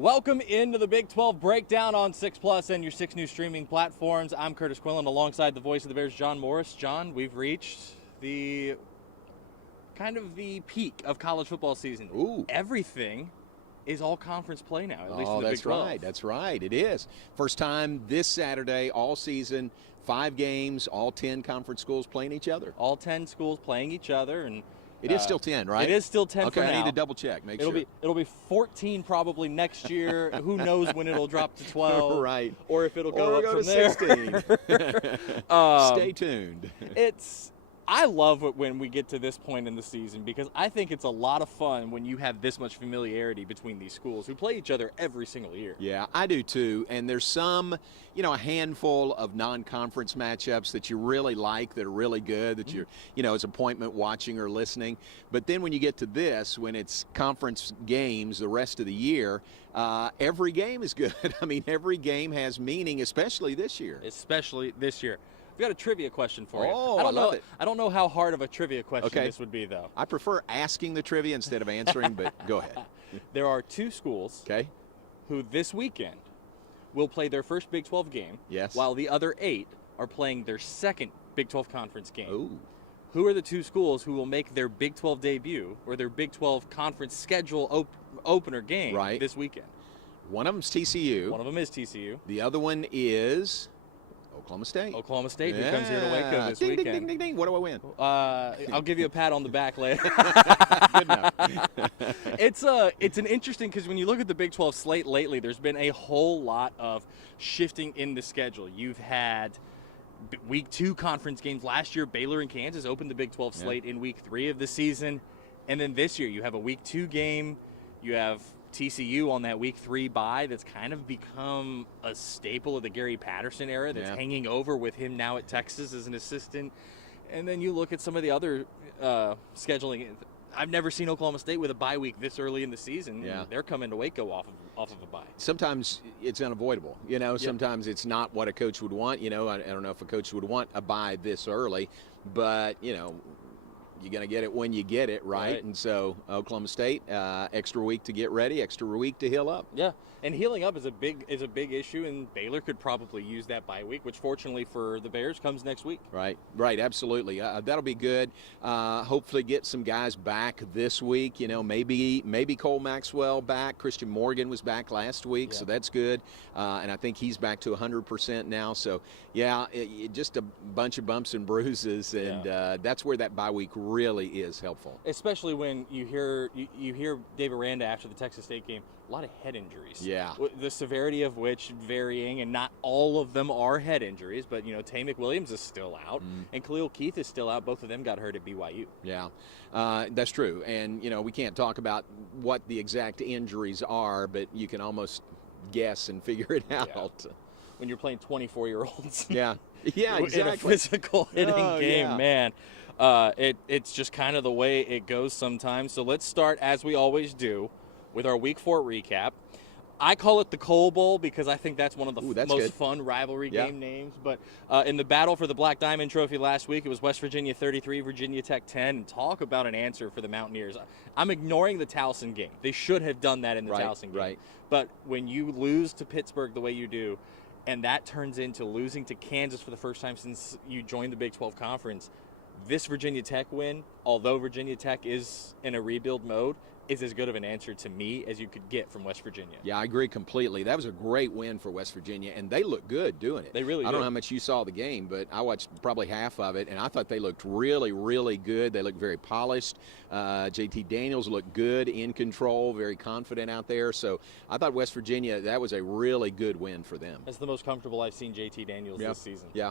Welcome into the Big 12 Breakdown on 6 Plus and your 6 new streaming platforms. I'm Kurtis Quillin alongside the voice of the Bears, John Morris. John, we've reached the peak of college football season. Ooh. Everything is all conference play now, at least in the that's Big 12. right. That's right. It is. First time this Saturday, all season, 5 games, all 10 conference schools playing each other. All 10 schools playing each other, and it is still 10, right? It is still 10 for now. Okay, I need to double check. It'll be 14 probably next year. Who knows when it'll drop to 12? Right. Or if it'll go up to from there. 16. Stay tuned. I love it when we get to this point in the season because I think it's a lot of fun when you have this much familiarity between these schools who play each other every single year. Yeah, I do too. And there's some, a handful of non-conference matchups that you really like, that are really good, that you're, it's appointment watching or listening. But then when you get to this, when it's conference games the rest of the year, every game is good. I mean, every game has meaning, especially this year. I've got a trivia question for you. Oh, I love it. I don't know how hard of a trivia question this would be, though. I prefer asking the trivia instead of answering, but go ahead. There are 2 schools who this weekend will play their first Big 12 game, while the other 8 are playing their second Big 12 conference game. Ooh. Who are the 2 schools who will make their Big 12 debut or their Big 12 conference schedule opener game this weekend? One of them's TCU. One of them is TCU. The other one is Oklahoma State. Who comes here to Waco this weekend. Ding, ding, ding, ding. What do I win? I'll give you a pat on the back later. Good enough. It's an interesting, because when you look at the Big 12 slate lately, there's been a whole lot of shifting in the schedule. You've had Week 2 conference games. Last year, Baylor and Kansas opened the Big 12 slate in Week 3 of the season. And then this year, you have a Week 2 game. You have TCU on that Week 3 bye that's kind of become a staple of the Gary Patterson era that's hanging over with him now at Texas as an assistant. And then you look at some of the other scheduling. I've never seen Oklahoma State with a bye week this early in the season. Yeah. They're coming to Waco off of a bye. Sometimes it's unavoidable. Sometimes it's not what a coach would want. I don't know if a coach would want a bye this early, but, you're going to get it when you get it, right? And so Oklahoma State, extra week to get ready, extra week to heal up. Yeah, and healing up is a big issue, and Baylor could probably use that bye week, which fortunately for the Bears comes next week. Right, absolutely. That'll be good. Hopefully get some guys back this week. Maybe Cole Maxwell back. Christian Morgan was back last week, so that's good. And I think he's back to 100% now. So, just a bunch of bumps and bruises, and that's where that bye week really is helpful. Especially when you hear Dave Aranda after the Texas State game, a lot of head injuries. Yeah. The severity of which varying, and not all of them are head injuries, but Tay McWilliams is still out, and Khalil Keith is still out. Both of them got hurt at BYU. Yeah, that's true. And we can't talk about what the exact injuries are, but you can almost guess and figure it out. Yeah. When you're playing 24-year-olds. Yeah, exactly. In a physical hitting game, man. It's just kind of the way it goes sometimes. So let's start, as we always do, with our Week 4 recap. I call it the Coal Bowl because I think that's one of the most fun rivalry game names. But in the battle for the Black Diamond Trophy last week, it was West Virginia 33, Virginia Tech 10. And talk about an answer for the Mountaineers. I'm ignoring the Towson game. They should have done that in the Towson game. Right. But when you lose to Pittsburgh the way you do, and that turns into losing to Kansas for the first time since you joined the Big 12 Conference, this Virginia Tech win, although Virginia Tech is in a rebuild mode, is as good of an answer to me as you could get from West Virginia. Yeah, I agree completely. That was a great win for West Virginia, and they look good doing it. They really do. I don't know how much you saw the game, but I watched probably half of it, and I thought they looked really, really good. They looked very polished. JT Daniels looked good, in control, very confident out there. So I thought West Virginia, that was a really good win for them. That's the most comfortable I've seen JT Daniels this season. Yeah.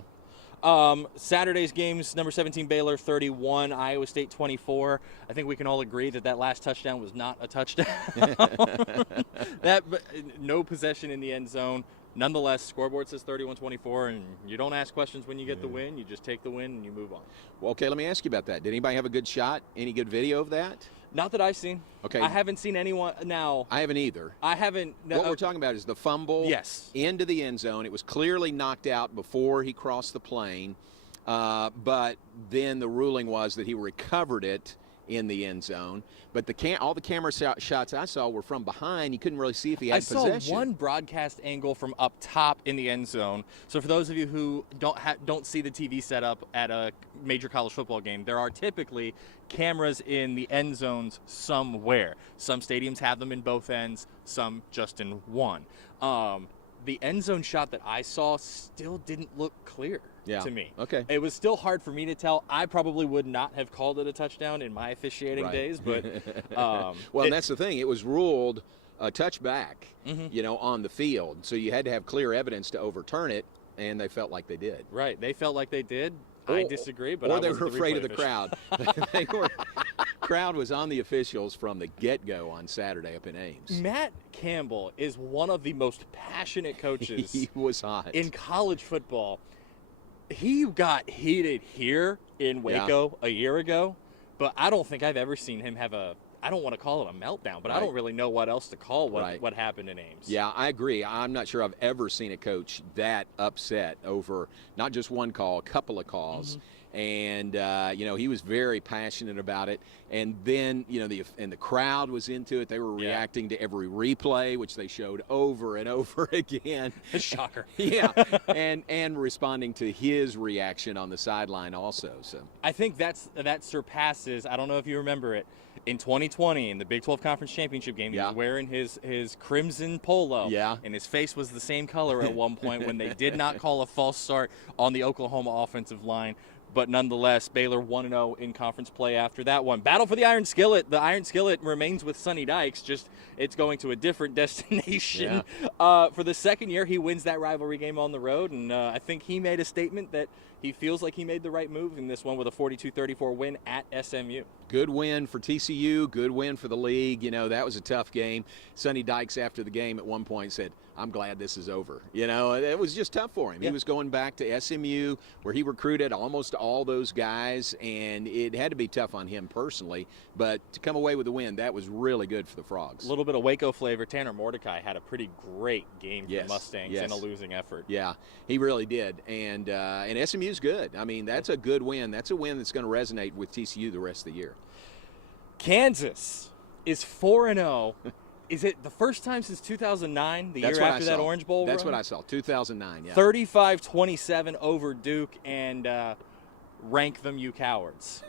Saturday's games, number 17 Baylor 31, Iowa State 24. I think we can all agree that last touchdown was not a touchdown. No possession in the end zone. Nonetheless, scoreboard says 31-24, and you don't ask questions when you get the win. You just take the win and you move on. Well, okay, let me ask you about that. Did anybody have a good shot? Any good video of that? Not that I've seen. Okay. I haven't seen anyone now. I haven't either. I haven't. What we're talking about is the fumble into the end zone. It was clearly knocked out before he crossed the plane, but then the ruling was that he recovered it in the end zone. But all the camera shots I saw were from behind. You couldn't really see if he had possession. I saw one broadcast angle from up top in the end zone. So for those of you who don't see the TV setup at a major college football game, there are typically cameras in the end zones somewhere. Some stadiums have them in both ends, some just in one. The end zone shot that I saw still didn't look clear to me. Okay. It was still hard for me to tell. I probably would not have called it a touchdown in my officiating days, but well, that's the thing. It was ruled a touchback, on the field. So you had to have clear evidence to overturn it, and they felt like they did. Right. They felt like they did. I disagree, but or they were afraid of the crowd. Crowd was on the officials from the get-go on Saturday up in Ames. Matt Campbell is one of the most passionate coaches he was hot in college football. He got heated here in Waco a year ago, but I don't think I've ever seen him have I don't want to call it a meltdown, but I don't really know what else to call what happened in Ames. Yeah, I agree. I'm not sure I've ever seen a coach that upset over not just one call, a couple of calls. And, he was very passionate about it. And then, the crowd was into it. They were reacting to every replay, which they showed over and over again. A shocker. Yeah, and responding to his reaction on the sideline also. So I think that surpasses, I don't know if you remember it, in 2020 in the Big 12 Conference Championship game, he was wearing his crimson polo, and his face was the same color at one point when they did not call a false start on the Oklahoma offensive line. But nonetheless, Baylor 1-0 in conference play after that one. Battle for the Iron Skillet. The Iron Skillet remains with Sonny Dykes, just it's going to a different destination. For the second year, he wins that rivalry game on the road, and I think he made a statement that he feels like he made the right move in this one with a 42-34 win at SMU. Good win for TCU, good win for the league. That was a tough game. Sonny Dykes, after the game, at one point said, I'm glad this is over. It was just tough for him. He was going back to SMU, where he recruited almost all those guys, and it had to be tough on him personally. But to come away with a win, that was really good for the Frogs. A little bit of Waco flavor. Tanner Mordecai had a pretty great game for the Mustangs in a losing effort. Yeah, he really did. And SMU's good. I mean, that's a good win. That's a win that's going to resonate with TCU the rest of the year. Kansas is 4-0. Is it the first time since 2009, the year after that Orange Bowl That's run? what I saw, 2009, yeah. 35-27 over Duke, and rank them, you cowards.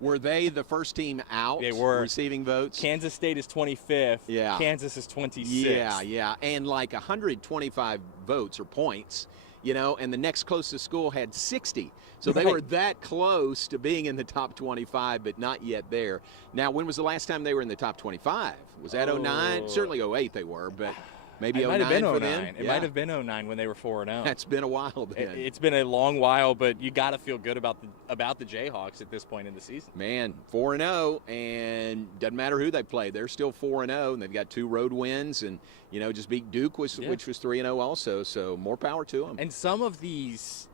Were they the first team out? They were. Receiving votes? Kansas State is 25th. Yeah. Kansas is 26th. Yeah. And like 125 votes or points, and the next closest school had 60. So they were that close to being in the top 25, but not yet there. Now, when was the last time they were in the top 25? Was that 09? Certainly 08 they were, but maybe 09 for them? It might have been 09 when they were 4-0. That's been a while then. It's been a long while, but you got to feel good about the Jayhawks at this point in the season. Man, 4-0, and doesn't matter who they play. They're still 4-0, and they've got 2 road wins, and just beat Duke, which was 3-0 also. So more power to them. And some of these,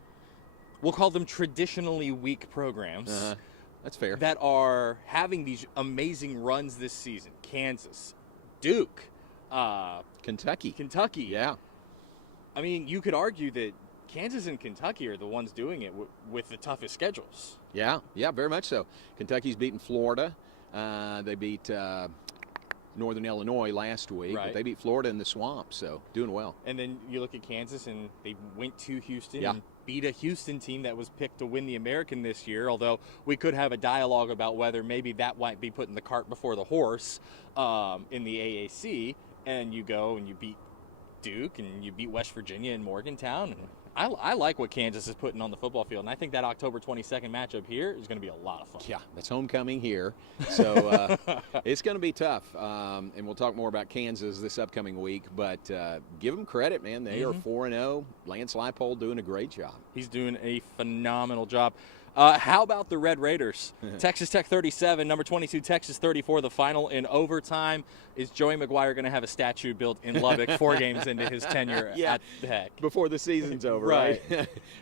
we'll call them traditionally weak programs. That's fair. That are having these amazing runs this season. Kansas, Duke, Kentucky. Yeah. I mean, you could argue that Kansas and Kentucky are the ones doing it with the toughest schedules. Yeah, very much so. Kentucky's beaten Florida. They beat Northern Illinois last week, but they beat Florida in the swamp, so doing well. And then you look at Kansas, and they went to Houston and beat a Houston team that was picked to win the American this year, although we could have a dialogue about whether maybe that might be putting the cart before the horse in the AAC. And you go and you beat Duke and you beat West Virginia and Morgantown. And I like what Kansas is putting on the football field, and I think that October 22nd matchup here is going to be a lot of fun. Yeah, that's homecoming here, so it's going to be tough. And we'll talk more about Kansas this upcoming week, but give them credit, man. They are 4-0. Lance Leipold doing a great job. He's doing a phenomenal job. How about the Red Raiders? Texas Tech 37, number 22, Texas 34. The final in overtime. Is Joey Maguire going to have a statue built in Lubbock 4 games into his tenure at the Heck? Before the season's over, right?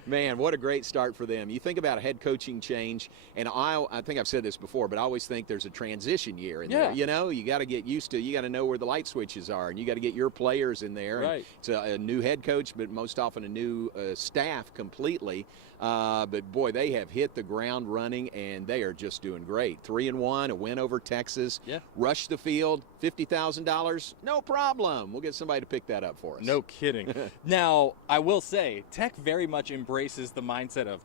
Man, what a great start for them. You think about a head coaching change, and I think I've said this before, but I always think there's a transition year in there. You got to get used to, you got to know where the light switches are, and you got to get your players in there. Right. It's a new head coach, but most often a new staff completely. But, boy, they have hit hit the ground running, and they are just doing great. 3-1, a win over Texas. Yeah. Rush the field, $50,000, no problem. We'll get somebody to pick that up for us. No kidding. Now, I will say, Tech very much embraces the mindset of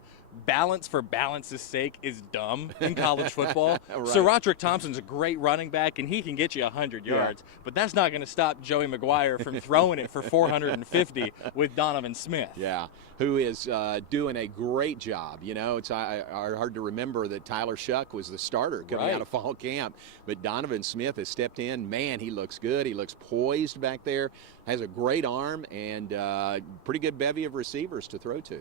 balance for balance's sake is dumb in college football. Right. So Roderick Thompson's a great running back, and he can get you 100 yards. But that's not going to stop Joey Maguire from throwing it for 450 with Donovan Smith. Yeah, who is doing a great job. You know, it's hard to remember that Tyler Shuck was the starter coming out of fall camp. But Donovan Smith has stepped in. Man, he looks good. He looks poised back there. Has a great arm and pretty good bevy of receivers to throw to.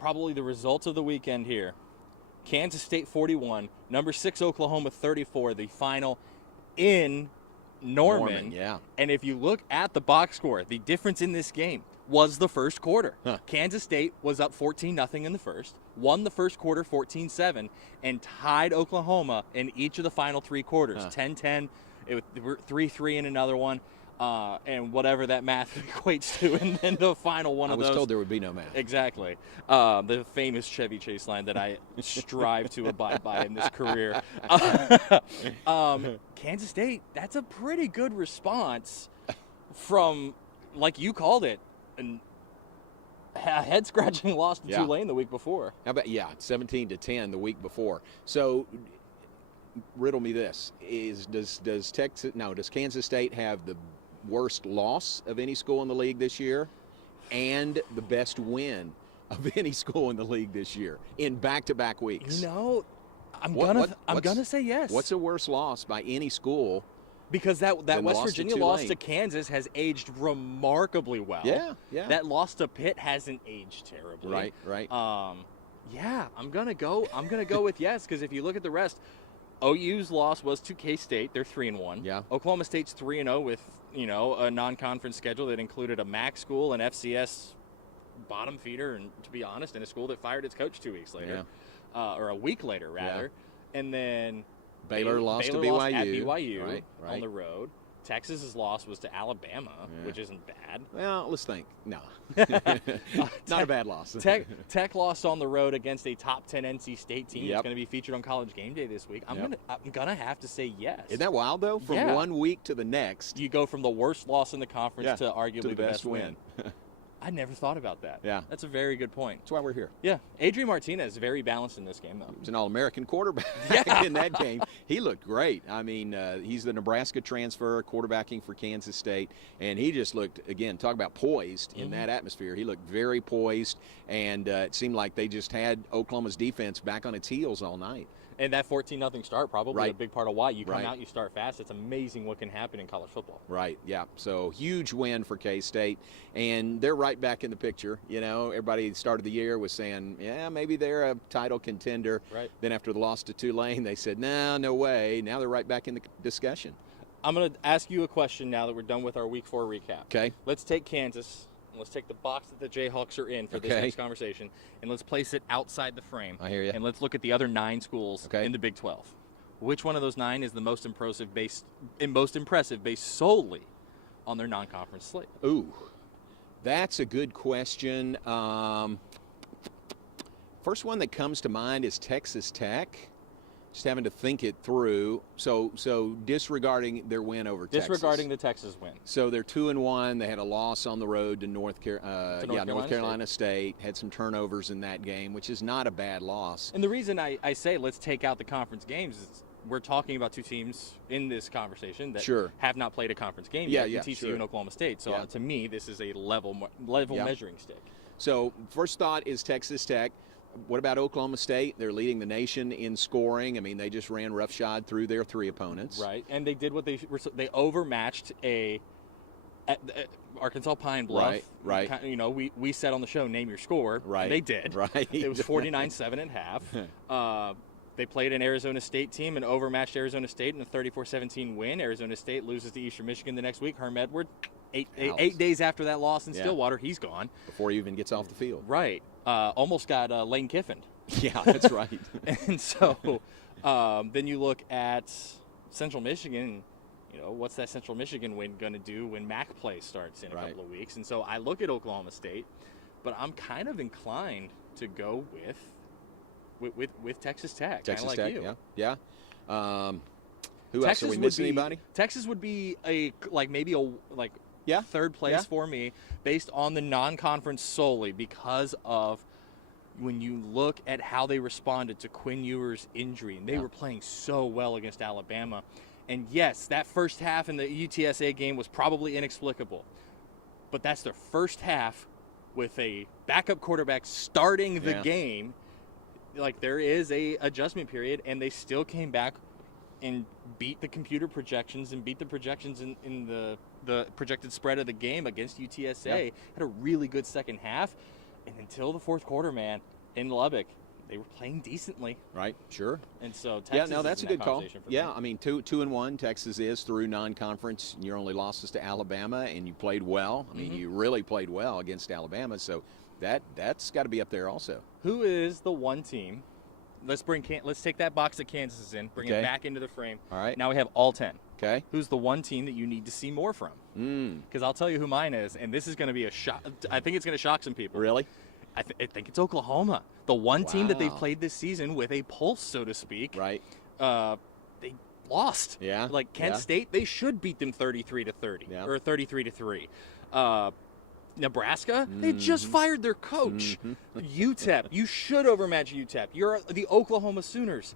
Probably the result of the weekend here. Kansas State 41, number 6 Oklahoma 34, the final in Norman. Yeah. And if you look at the box score, the difference in this game was the first quarter. Kansas State was up 14-0 in the first, won the first quarter 14-7, and tied Oklahoma in each of the final 3 quarters. 10-10, 3-3 in another one. And whatever that math equates to, and then the final one of those. I was told there would be no math. Exactly. The famous Chevy Chase line that I strive to abide by in this career. Kansas State, that's a pretty good response from, like you called it, a head-scratching loss to Tulane the week before. How about 17-10 the week before. So riddle me this: does Kansas State have the worst loss of any school in the league this year and the best win of any school in the league this year in back-to-back weeks? You know, I'm gonna say yes. What's a worse loss by any school? Because that West Virginia loss to Kansas has aged remarkably well. Yeah. That loss to Pitt hasn't aged terribly. Right. I'm gonna go with yes, because if you look at the rest, OU's loss was to K-State. They're 3-1. Yeah. Oklahoma State's 3-0 with, a non-conference schedule that included a MAC school, an FCS bottom feeder, and to be honest, in a school that fired its coach 2 weeks later, or a week later rather, and then Baylor lost to BYU. Lost at BYU right. on the road. Texas's loss was to Alabama, which isn't bad. Well, let's think. No. Not a bad loss. Tech lost on the road against a top 10 NC State team that's going to be featured on College Game Day this week. I'm gonna have to say yes. Isn't that wild, though? From 1 week to the next. You go from the worst loss in the conference to arguably to the best win. I never thought about that. Yeah. That's a very good point. That's why we're here. Yeah. Adrian Martinez, very balanced in this game, though. He was an All-American quarterback in that game. He looked great. I mean, he's the Nebraska transfer, quarterbacking for Kansas State, and he just looked, again, talk about poised in that atmosphere. He looked very poised, and it seemed like they just had Oklahoma's defense back on its heels all night. And that 14-0 start, probably a big part of why you come Right. out, you start fast. It's amazing what can happen in college football. Right, yeah. So huge win for K-State, and they're right back in the picture. You know, everybody at the start of the year was saying, yeah, maybe they're a title contender. Right. Then after the loss to Tulane, they said, no way. Now they're right back in the discussion. I'm going to ask you a question now that we're done with our Week 4 recap. Okay. Let's take Kansas. Let's take the box that the Jayhawks are in for this next conversation, and let's place it outside the frame. I hear you. And let's look at the other 9 schools in the Big 12. Which one of those 9 is the most impressive based solely on their non-conference slate? Ooh, that's a good question. First one that comes to mind is Texas Tech. Just having to think it through. So disregarding their win over Texas. Disregarding the Texas win. So they're 2-1. They had a loss on the road to North Carolina State. Had some turnovers in that game, which is not a bad loss. And the reason I say let's take out the conference games is we're talking about 2 teams in this conversation that have not played a conference game yet, TCU and Oklahoma State. So to me, this is a level measuring stick. So first thought is Texas Tech. What about Oklahoma State? They're leading the nation in scoring. I mean, they just ran roughshod through their 3 opponents. Right, and they did what they overmatched Arkansas Pine Bluff. Right. You know, we said on the show, name your score. Right. They did. Right. It was 49-7 at half. They played an Arizona State team and overmatched Arizona State in a 34-17 win. Arizona State loses to Eastern Michigan the next week. Herm Edwards, eight days after that loss in Stillwater, he's gone. Before he even gets off the field. Right. Almost got Lane Kiffin. Yeah, that's right. And so then you look at Central Michigan. You know, what's that Central Michigan win going to do when MAC play starts in a couple of weeks? And so I look at Oklahoma State, but I'm kind of inclined to go with with Texas Tech. Texas like Tech, you. yeah. Who Texas else? Are we missing anybody? Texas would be maybe a third place for me based on the non-conference solely because of when you look at how they responded to Quinn Ewer's injury, and they were playing so well against Alabama. And yes, that first half in the UTSA game was probably inexplicable, but that's their first half with a backup quarterback starting the game. Like, there is a adjustment period, and they still came back and beat the computer projections and beat the projections in the projected spread of the game against UTSA. Had a really good second half, and until the fourth quarter, man, in Lubbock, they were playing decently. Right, sure. And so Texas that's is a in good that call. conversation for Yeah, me. I mean, 2-1, Texas is through non-conference. Your only losses to Alabama, and you played well. I mean, you really played well against Alabama, so that's got to be up there also. Who is the one team? Let's take that box that Kansas is in, bring it back into the frame. All right. Now we have all 10. Okay. Who's the one team that you need to see more from? Because I'll tell you who mine is, and this is going to be a shock. I think it's going to shock some people. Really? I think it's Oklahoma, the one team that they've played this season with a pulse, so to speak. Right. They lost. Yeah. Like Kent State, they should beat them 33-30 or 33-3. Nebraska, they just fired their coach. UTEP, you should overmatch UTEP. You're the Oklahoma Sooners.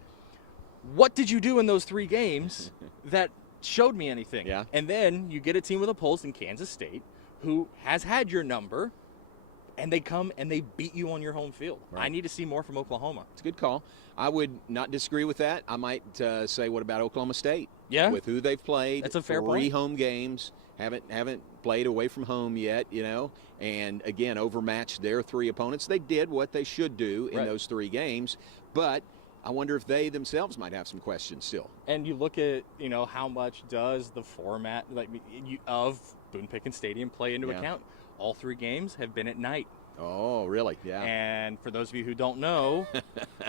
What did you do in those 3 games that showed me anything? Yeah. And then you get a team with a pulse in Kansas State who has had your number, and they come and they beat you on your home field. Right. I need to see more from Oklahoma. It's a good call. I would not disagree with that. I might say, what about Oklahoma State? Yeah. With who they've played. That's a fair 3 point. home games. Haven't played away from home yet, and again, overmatched their 3 opponents. They did what they should do in those 3 games, but I wonder if they themselves might have some questions still. And you look at, how much does the format of Boone Pickens Stadium play into account? All 3 games have been at night. Oh, really? Yeah. And for those of you who don't know,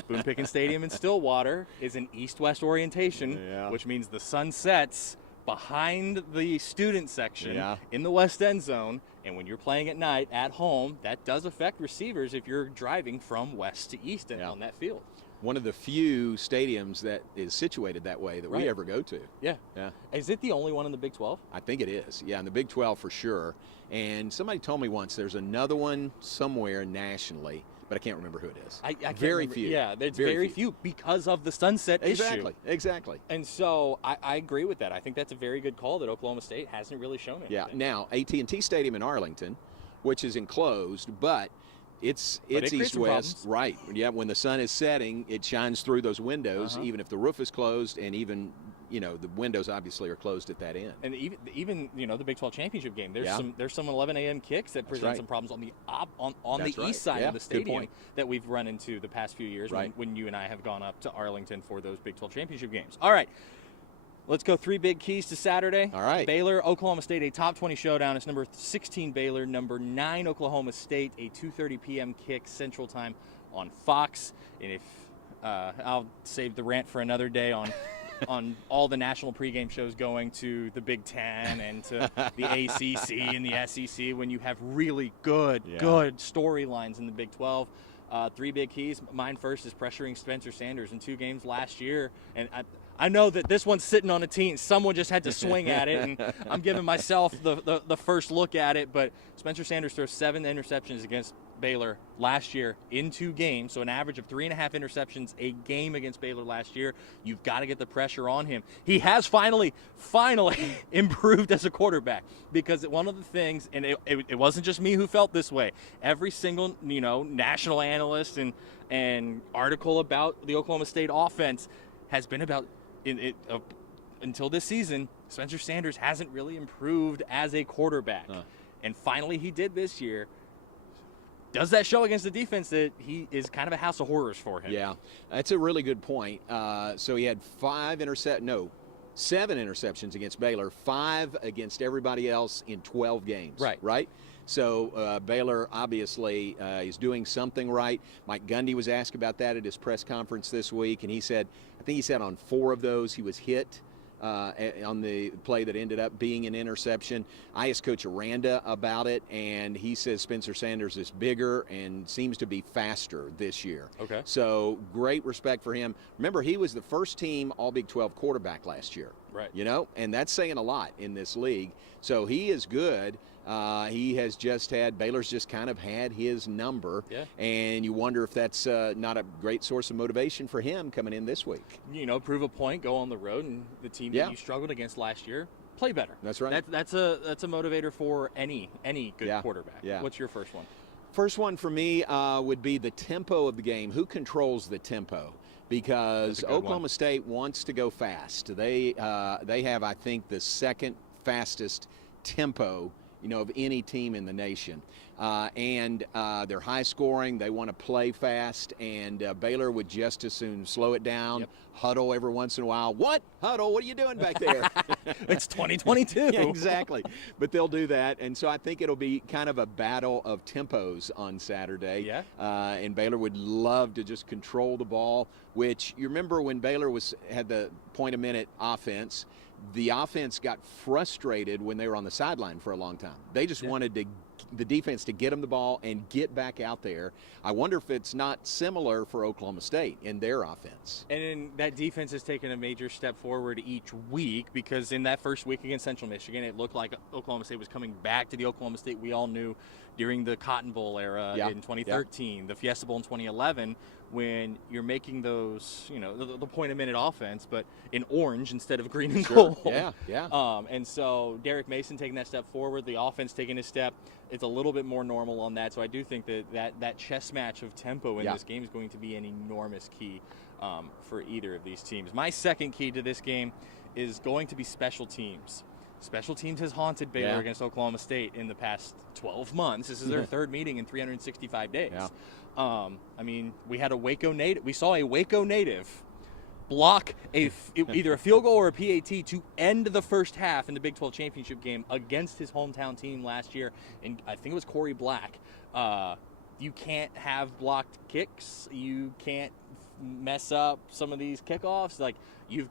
Boone Pickens Stadium in Stillwater is an east-west orientation, which means the sun sets behind the student section in the west end zone. And when you're playing at night at home, that does affect receivers if you're driving from west to east on that field. One of the few stadiums that is situated that way that we ever go to. Yeah. Is it the only one in the Big 12? I think it is. Yeah, in the Big 12 for sure. And somebody told me once there's another one somewhere nationally, but I can't remember who it is. I can't very remember. few. Yeah, there's very few because of the sunset issue. Exactly. And so I agree with that. I think that's a very good call that Oklahoma State hasn't really shown anything. Yeah. Now, AT&T Stadium in Arlington, which is enclosed, but it's east-west. Right. Yeah, when the sun is setting, it shines through those windows, even if the roof is closed, and even the windows obviously are closed at that end. And even the Big 12 championship game, there's some 11 a.m. kicks that present some problems on the east side of the stadium that we've run into the past few years when you and I have gone up to Arlington for those Big 12 championship games. All right. Let's go 3 big keys to Saturday. All right. Baylor, Oklahoma State, a top 20 showdown. It's number 16 Baylor, number 9 Oklahoma State, a 2:30 p.m. kick Central Time on Fox. And if I'll save the rant for another day on all the national pregame shows going to the Big Ten and to the ACC and the SEC when you have really good storylines in the Big 12. 3 big keys. Mine first is pressuring Spencer Sanders in 2 games last year. And I know that this one's sitting on a tee and someone just had to swing at it, and I'm giving myself the first look at it. But Spencer Sanders throws 7 interceptions against Baylor last year in 2 games, so an average of 3.5 interceptions a game against Baylor last year. You've got to get the pressure on him. He has finally improved as a quarterback, because one of the things, and it wasn't just me who felt this way. Every single national analyst and article about the Oklahoma State offense has been about until this season, Spencer Sanders hasn't really improved as a quarterback. And finally he did this year. Does that show against the defense that he is kind of a house of horrors for him? Yeah, that's a really good point. So he had 7 interceptions against Baylor, 5 against everybody else in 12 games. Right? So Baylor obviously is doing something right. Mike Gundy was asked about that at his press conference this week, and he said, I think he said on 4 of those he was hit on the play that ended up being an interception. I asked Coach Aranda about it, and he says Spencer Sanders is bigger and seems to be faster this year. Okay. So great respect for him. Remember, he was the first team All Big 12 quarterback last year. Right. You know, and that's saying a lot in this league. So he is good. He has just had, Baylor's just kind of had his number. Yeah. And you wonder if that's not a great source of motivation for him coming in this week. You know, prove a point, go on the road, and the team that you struggled against last year, play better. That's right. That's a motivator for any good quarterback. Yeah. What's your first one? First one for me would be the tempo of the game. Who controls the tempo? Because Oklahoma State wants to go fast. They have, I think, the second fastest tempo, of any team in the nation. And they're high scoring. They want to play fast. And Baylor would just as soon slow it down, huddle every once in a while. What? Huddle? What are you doing back there? It's 2022. Yeah, exactly. But they'll do that. And so I think it'll be kind of a battle of tempos on Saturday. Yeah. And Baylor would love to just control the ball, which you remember when Baylor had the point-a-minute offense, the offense got frustrated when they were on the sideline for a long time. They just wanted the defense to get them the ball and get back out there. I wonder if it's not similar for Oklahoma State in their offense. And then that defense has taken a major step forward each week, because in that first week against Central Michigan, it looked like Oklahoma State was coming back to the Oklahoma State we all knew during the Cotton Bowl era in 2013, the Fiesta Bowl in 2011, when you're making those, the point-a-minute offense, but in orange instead of green and gold. Yeah. And so Derek Mason taking that step forward, the offense taking a step, it's a little bit more normal on that. So I do think that chess match of tempo in this game is going to be an enormous key for either of these teams. My second key to this game is going to be special teams. Special teams has haunted Baylor against Oklahoma State in the past 12 months. This is their third meeting in 365 days. Yeah. We had a Waco native. We saw a Waco native block either a field goal or a PAT to end the first half in the Big 12 championship game against his hometown team last year, and I think it was Corey Black. You can't have blocked kicks. You can't mess up some of these kickoffs. Like, you've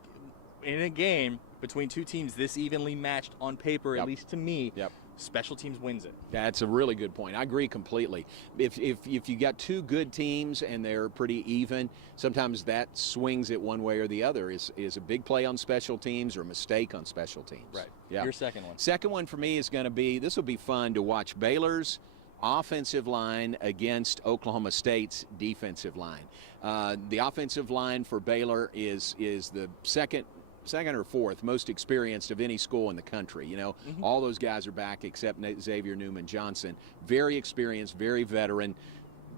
in a game between two teams this evenly matched on paper, at least to me, special teams wins it. That's a really good point. I agree completely. If you got two good teams and they're pretty even, sometimes that swings it one way or the other. Is a big play on special teams or a mistake on special teams. Right. Yeah. Your second one. Second one for me is going to be, this will be fun to watch, Baylor's offensive line against Oklahoma State's defensive line. The offensive line for Baylor is the second or fourth most experienced of any school in the country. All those guys are back except Xavier Newman-Johnson. Very experienced, very veteran.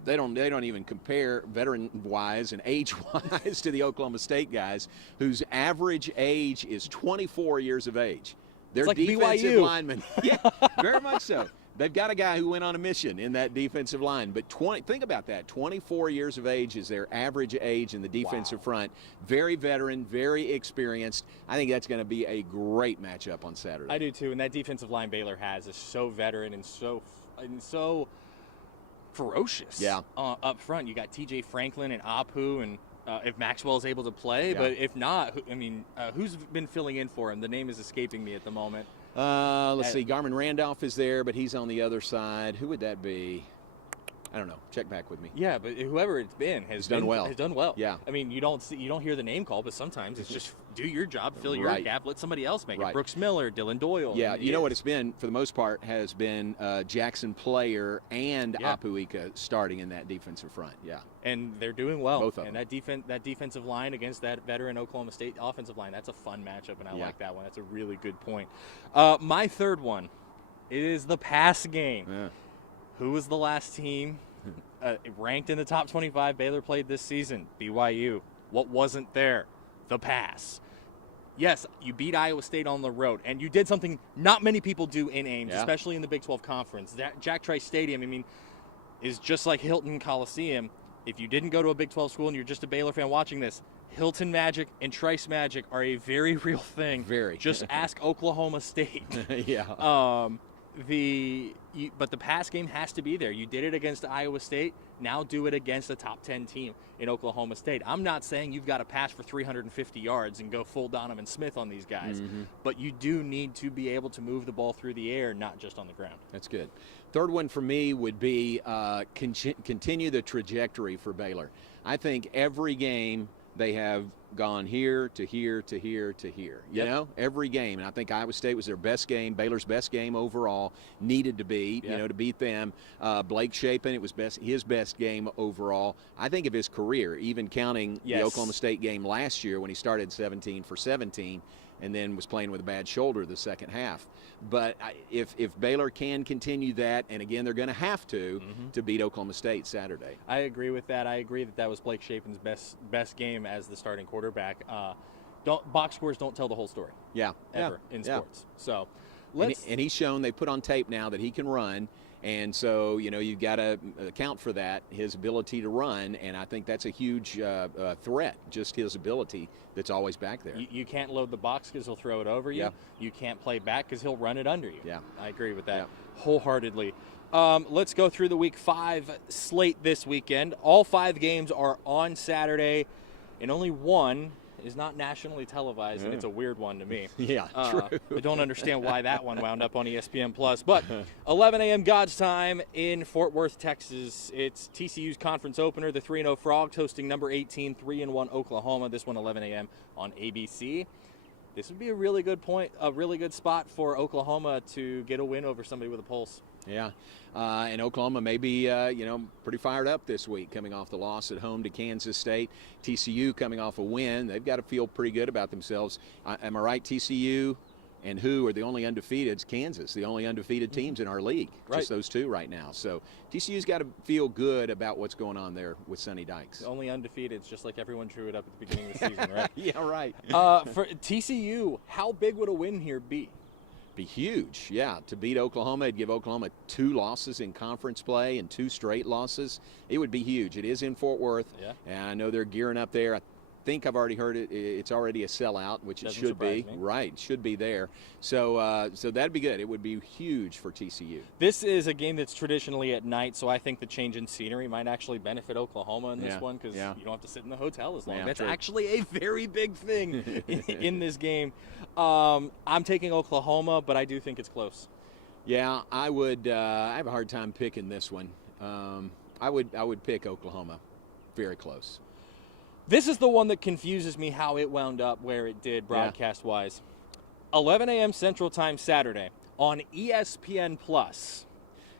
They don't even compare veteran-wise and age-wise to the Oklahoma State guys, whose average age is 24 years of age. They're like defensive BYU. linemen. Yeah, very much so. They've got a guy who went on a mission in that defensive line. But think about that. 24 years of age is their average age in the defensive front. Very veteran, very experienced. I think that's going to be a great matchup on Saturday. I do too. And that defensive line Baylor has is so veteran and so ferocious. Yeah. Up front, you got T.J. Franklin and Apu, and if Maxwell is able to play, Yeah. but if not, who's been filling in for him? The name is escaping me at the moment. Let's see. Garmin Randolph is there, but he's on the other side. Who would that be? I don't know. Check back with me. Yeah, but whoever it's been has done well. Has done well. Yeah. You don't hear the name call, but sometimes it's just do your job, fill your gap, let somebody else make it. Brooks Miller, Dylan Doyle. Yeah, you know what it's been for the most part has been Jackson Player and Apuika starting in that defensive front. Yeah. And they're doing well. Both of them. And that defensive line against that veteran Oklahoma State offensive line, that's a fun matchup, and I like that one. That's a really good point. My third one, it is the pass game. Yeah. Who was the last team ranked in the top 25 Baylor played this season? BYU. What wasn't there? The pass. Yes, you beat Iowa State on the road, and you did something not many people do in Ames, especially in the Big 12 Conference. Jack Trice Stadium, is just like Hilton Coliseum. If you didn't go to a Big 12 school and you're just a Baylor fan watching this, Hilton Magic and Trice Magic are a very real thing. Very. Just ask Oklahoma State. Yeah. but the pass game has to be there. You did it against Iowa State. Now do it against a top 10 team in Oklahoma State. I'm not saying you've got to pass for 350 yards and go full Donovan Smith on these guys, but you do need to be able to move the ball through the air, not just on the ground. That's good. Third one for me would be continue the trajectory for Baylor. I think every game they have gone here to here to here to here. You know, every game. And I think Iowa State was their best game, Baylor's best game overall, needed to be, you know, to beat them. Blake Shapen, it was his best game overall. I think of his career, even counting the Oklahoma State game last year when he started 17 for 17 and then was playing with a bad shoulder the second half. But if Baylor can continue that, and again, they're going to have to beat Oklahoma State Saturday. I agree with that. I agree that was Blake Shapen's best game as the starting quarterback. Box scores don't tell the whole story. Ever in sports. So, and he's shown, they put on tape now that he can run. And so, you know, you've got to account for that, his ability to run, and I think that's a huge threat, just his ability that's always back there. You can't load the box because he'll throw it over you. You can't play back because he'll run it under you. I agree with that wholeheartedly. Let's go through the Week 5 slate this weekend. All 5 games are on Saturday, and only one is not nationally televised, and it's a weird one to me. True. I don't understand why that one wound up on ESPN+. But 11 a.m. God's time in Fort Worth, Texas. It's TCU's conference opener, the 3-0 Frogs hosting number 18, 3-1 Oklahoma. This one 11 a.m. on ABC. This would be a really good spot for Oklahoma to get a win over somebody with a pulse. And Oklahoma may be, pretty fired up this week coming off the loss at home to Kansas State. TCU coming off a win. They've got to feel pretty good about themselves. Am I right? TCU and who are the only undefeated? It's Kansas, the only undefeated teams in our league. Just those two right now. So TCU's got to feel good about what's going on there with Sonny Dykes. The only undefeated. It's just like everyone drew it up at the beginning of the season, right? Right. For TCU, how big would a win here be? Be huge, to beat Oklahoma. It'd give Oklahoma 2 losses in conference play and 2 straight losses. It would be huge. It is in Fort Worth, and I know they're gearing up there. I think I've already heard it's already a sellout, which it should be. Right, should be there. So that'd be good. It would be huge for TCU. This is a game that's traditionally at night, so I think the change in scenery might actually benefit Oklahoma in this one because you don't have to sit in the hotel as long. That's actually a very big thing in this game. I'm taking Oklahoma, but I do think it's close. I would. I have a hard time picking this one. I would pick Oklahoma. Very close. This is the one that confuses me how it wound up where it did broadcast-wise. 11 a.m. Central Time Saturday on ESPN+.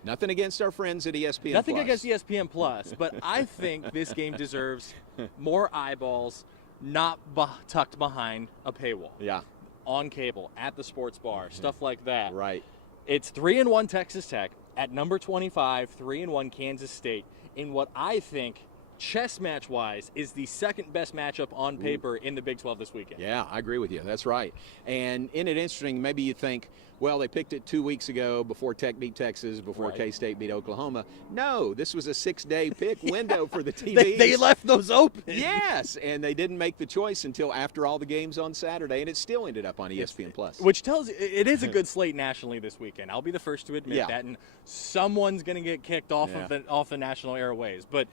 Nothing against our friends at ESPN+. Nothing against ESPN+, but I think this game deserves more eyeballs, not tucked behind a paywall. On cable, at the sports bar, stuff like that. Right. It's 3-1 Texas Tech at number 25, 3-1 Kansas State in what I think, chess match-wise, is the second best matchup on paper in the Big 12 this weekend. I agree with you. That's right. And isn't it interesting, maybe you think, well, they picked it 2 weeks ago before Tech beat Texas, before K-State beat Oklahoma. No, this was a 6-day pick window for the TVs. They left those open. Yes, and they didn't make the choice until after all the games on Saturday, and it still ended up on ESPN+. Which tells you it is a good slate nationally this weekend. I'll be the first to admit that, and someone's going to get kicked off of the national airways. But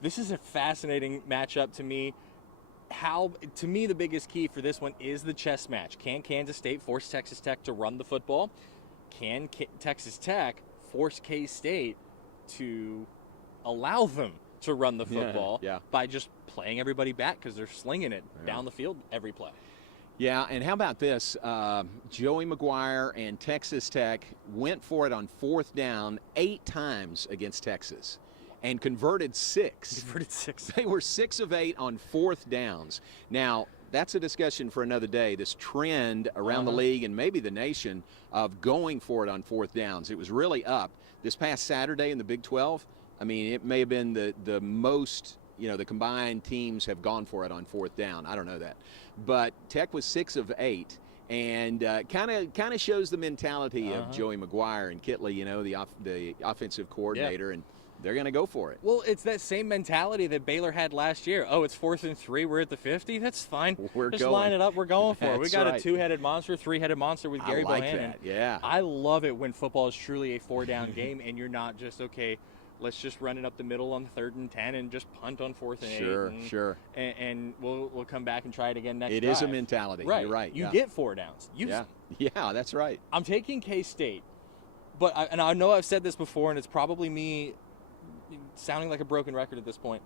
this is a fascinating matchup to me. To me, the biggest key for this one is the chess match. Can Kansas State force Texas Tech to run the football? Can Texas Tech force K-State to allow them to run the football by just playing everybody back because they're slinging it down the field every play? And how about this? Joey Maguire and Texas Tech went for it on 4th down 8 times against Texas. And converted 6. They were 6 of 8 on 4th downs. Now, that's a discussion for another day, this trend around the league and maybe the nation of going for it on 4th downs. It was really up. This past Saturday in the Big 12, I mean, it may have been the most, the combined teams have gone for it on 4th down. I don't know that. But Tech was 6 of 8. And kind of shows the mentality of Joey Maguire and Kitley, the offensive coordinator. And they're going to go for it. Well, it's that same mentality that Baylor had last year. Oh, it's 4th and 3. We're at the 50. That's fine. Just line it up. We're going for it. We got a 2-headed monster, 3-headed monster with Gary Bohannon. That. Yeah. I love it when football is truly a 4-down game and you're not just, okay, let's just run it up the middle on 3rd and 10 and just punt on 4th and 8. Sure. And we'll come back and try it again next It drive. is a mentality. Right. You're right. You get 4 downs. Yeah, that's right. I'm taking K-State, but I know I've said this before, and it's probably me sounding like a broken record at this point.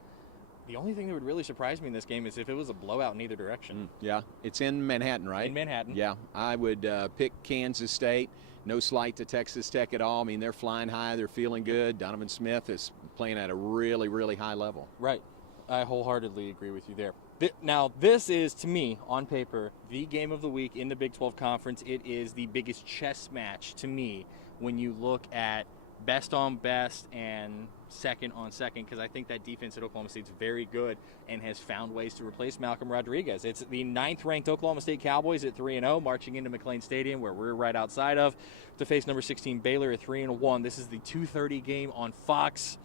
The only thing that would really surprise me in this game is if it was a blowout in either direction. Yeah, it's in Manhattan, right? In Manhattan. Yeah, I would pick Kansas State. No slight to Texas Tech at all. I mean, they're flying high. They're feeling good. Donovan Smith is playing at a really, really high level. Right. I wholeheartedly agree with you there. Now, this is, to me, on paper, the game of the week in the Big 12 Conference. It is the biggest chess match to me when you look at best on best and second on second, because I think that defense at Oklahoma State is very good and has found ways to replace Malcolm Rodriguez. It's the 9th-ranked Oklahoma State Cowboys at 3-0, marching into McLean Stadium, where we're right outside of, to face number 16 Baylor at 3-1. This is the 2:30 game on Fox.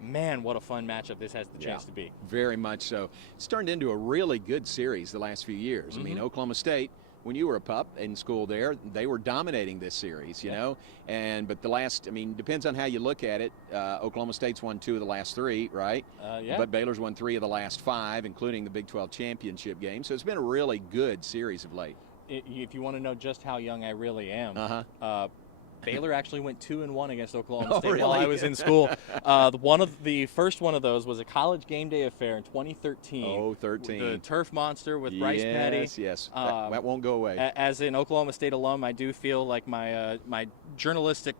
Man, what a fun matchup this has the chance to be. Very much so. It's turned into a really good series the last few years. I mean, Oklahoma State, when you were a pup in school there, they were dominating this series, you know. But the last, I mean, depends on how you look at it. Oklahoma State's won 2 of the last 3, right? But Baylor's won 3 of the last 5, including the Big 12 championship game. So it's been a really good series of late. If you want to know just how young I really am, Baylor actually went 2-1 against Oklahoma State while I was in school. The first one of those was a college game day affair in 2013. Oh, 13. The Turf Monster with Bryce Petty. Yes. That won't go away. As an Oklahoma State alum, I do feel like my journalistic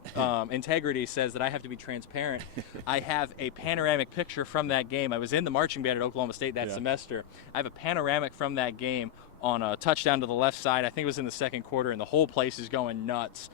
integrity says that I have to be transparent. I have a panoramic picture from that game. I was in the marching band at Oklahoma State that semester. I have a panoramic from that game on a touchdown to the left side. I think it was in the second quarter, and the whole place is going nuts.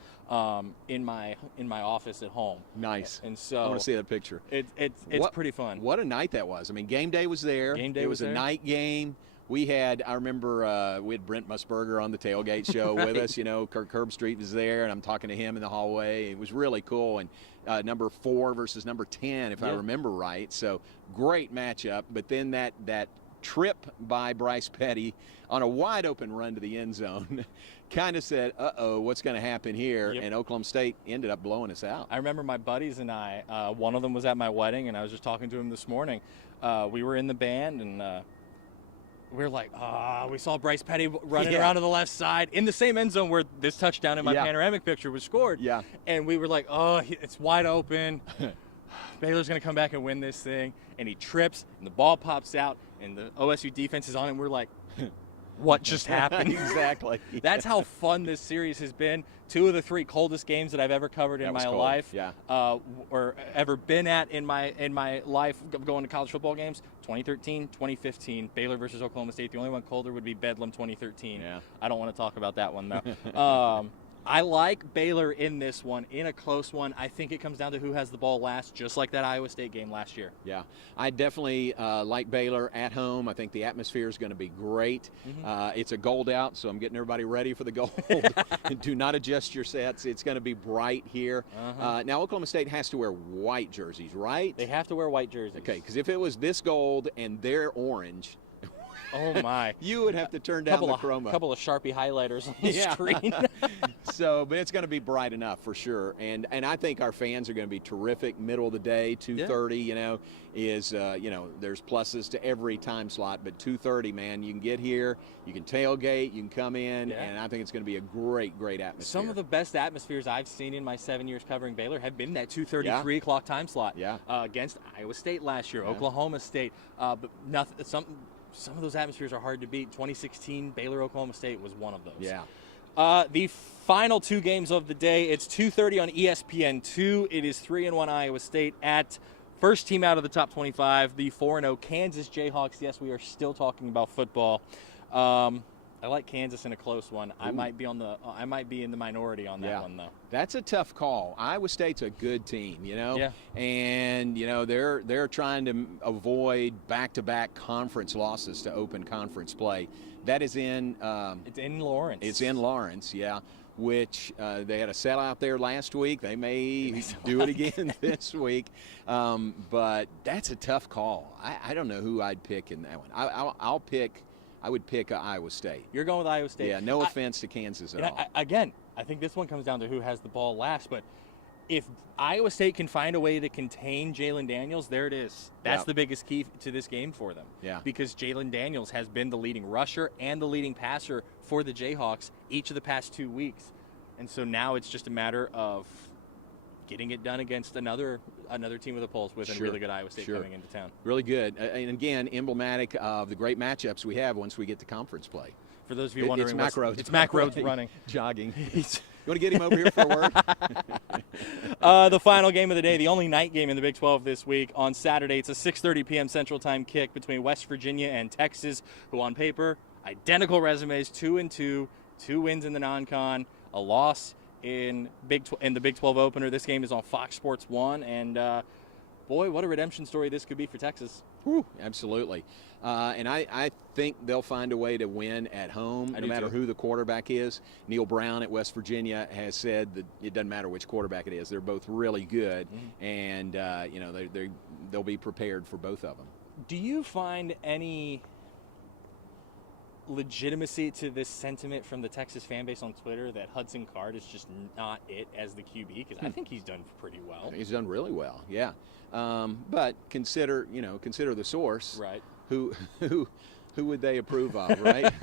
In my office at home. Nice. And so I want to see that picture. It's pretty fun. What a night that was. I mean, game day was there. It was a night game. I remember we had Brent Musburger on the tailgate show with us. You know, Kirk Herbstreit was there, and I'm talking to him in the hallway. It was really cool. And number 4 versus number 10, if I remember right. So great matchup. But then that trip by Bryce Petty on a wide open run to the end zone kind of said, uh-oh, what's going to happen here? And Oklahoma State ended up blowing us out. I remember my buddies and I, one of them was at my wedding, and I was just talking to him this morning. We were in the band, and we were like, we saw Bryce Petty running around to the left side in the same end zone where this touchdown in my panoramic picture was scored. Yeah. And we were like, it's wide open. Baylor's going to come back and win this thing. And he trips, and the ball pops out, and the OSU defense is on, and we're like, what just happened? Exactly. That's how fun this series has been. 2 of the 3 coldest games that I've ever covered in my life, or ever been at in my life going to college football games. 2013, 2015, Baylor versus Oklahoma State. The only one colder would be Bedlam 2013. Yeah. I don't want to talk about that one though. I like Baylor in this one, in a close one. I think it comes down to who has the ball last, just like that Iowa State game last year. Yeah, I definitely like Baylor at home. I think the atmosphere is going to be great. It's a gold out, so I'm getting everybody ready for the gold. Do not adjust your sets. It's going to be bright here. Now, Oklahoma State has to wear white jerseys, right? They have to wear white jerseys. Okay, because if it was this gold and their orange, oh my! You would have to turn down the chroma. A couple of Sharpie highlighters on the screen. But it's going to be bright enough for sure, and I think our fans are going to be terrific. Middle of the day, 2:30. You know, is there's pluses to every time slot, but 2:30, man, you can get here, you can tailgate, you can come in, and I think it's going to be a great atmosphere. Some of the best atmospheres I've seen in my 7 years covering Baylor have been that 2:30, 3 o'clock time slot. Against Iowa State last year, Oklahoma State, but nothing. Some of those atmospheres are hard to beat. 2016 Baylor-Oklahoma State was one of those. The final 2 games of the day, it's 2:30 on ESPN2. It is 3-1 Iowa State at first team out of the top 25, the 4-0 Kansas Jayhawks. Yes, we are still talking about football. I like Kansas in a close one. I might be in the minority on that one though. That's a tough call. Iowa State's a good team, and they're trying to avoid back-to-back conference losses to open conference play. That is in it's in Lawrence. It's in Lawrence, which they had a sellout there last week. They may do it again this week. But that's a tough call. I don't know who I'd pick in that one. I would pick Iowa State. You're going with Iowa State. Yeah, no offense to Kansas at all. I think this one comes down to who has the ball last, but if Iowa State can find a way to contain Jalen Daniels, there it is. That's the biggest key to this game for them. Yeah. Because Jalen Daniels has been the leading rusher and the leading passer for the Jayhawks each of the past 2 weeks. And so now it's just a matter of getting it done against another team with a pulse with a really good Iowa State coming into town. Really good. And again, emblematic of the great matchups we have once we get to conference play. For those of you wondering, it's Mac Rhodes. It's Mac Rhodes running. Jogging. You want to get him over here for a word? The final game of the day, the only night game in the Big 12 this week. On Saturday, it's a 6:30 p.m. Central Time kick between West Virginia and Texas, who on paper, identical resumes, 2-2, 2 wins in the non-con, a loss in the Big 12 opener. This game is on Fox Sports 1, and boy, what a redemption story this could be for Texas. Whew, absolutely. And I think they'll find a way to win at home, no matter who the quarterback is. Neil Brown at West Virginia has said that it doesn't matter which quarterback it is. They're both really good, and they'll be prepared for both of them. Do you find any legitimacy to this sentiment from the Texas fan base on Twitter that Hudson Card is just not it as the QB? Because I think he's done pretty well. He's done really well, yeah. But consider the source. Right. Who would they approve of, right?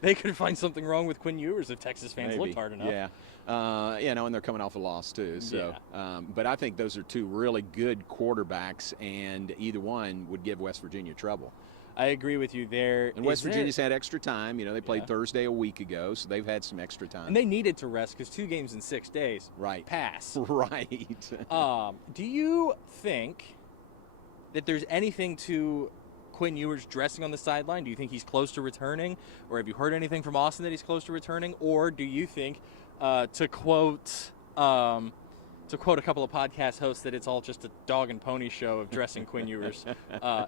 They could find something wrong with Quinn Ewers if Texas fans looked hard enough. Yeah. And they're coming off a loss too. So, but I think those are two really good quarterbacks, and either one would give West Virginia trouble. I agree with you there. And West Virginia's had extra time. They played Thursday a week ago, so they've had some extra time. And they needed to rest because 2 games in 6 days. Right. Pass. Right. Do you think that there's anything to Quinn Ewers dressing on the sideline? Do you think he's close to returning? Or have you heard anything from Austin that he's close to returning? Or do you think, to quote a couple of podcast hosts, that it's all just a dog and pony show of dressing Quinn Ewers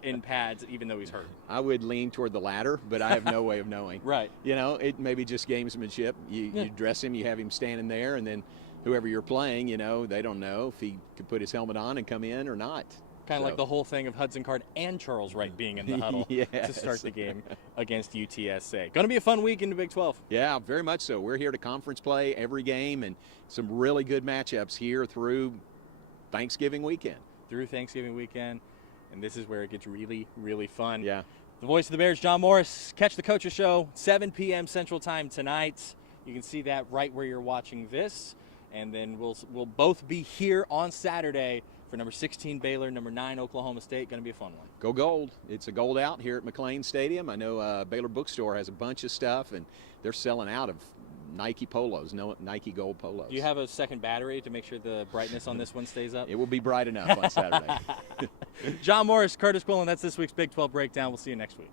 in pads, even though he's hurt? I would lean toward the latter, but I have no way of knowing. Right. It may be just gamesmanship. You dress him, you have him standing there, and then whoever you're playing, they don't know if he could put his helmet on and come in or not. Kind of like the whole thing of Hudson Card and Charles Wright being in the huddle to start the game against UTSA. Going to be a fun week in the Big 12. Yeah, very much so. We're here to conference play every game, and some really good matchups here through Thanksgiving weekend. And this is where it gets really, really fun. Yeah. The voice of the Bears, John Morris. Catch the Coaches Show, 7 p.m. Central Time tonight. You can see that right where you're watching this. And then we'll both be here on Saturday for number 16 Baylor, number 9 Oklahoma State. Going to be a fun one. Go Gold. It's a gold out here at McLean Stadium. I know Baylor Bookstore has a bunch of stuff, and they're selling out of Nike polos, Nike gold polos. Do you have a second battery to make sure the brightness on this one stays up? It will be bright enough on Saturday. John Morris, Kurtis Quillin, that's this week's Big 12 Breakdown. We'll see you next week.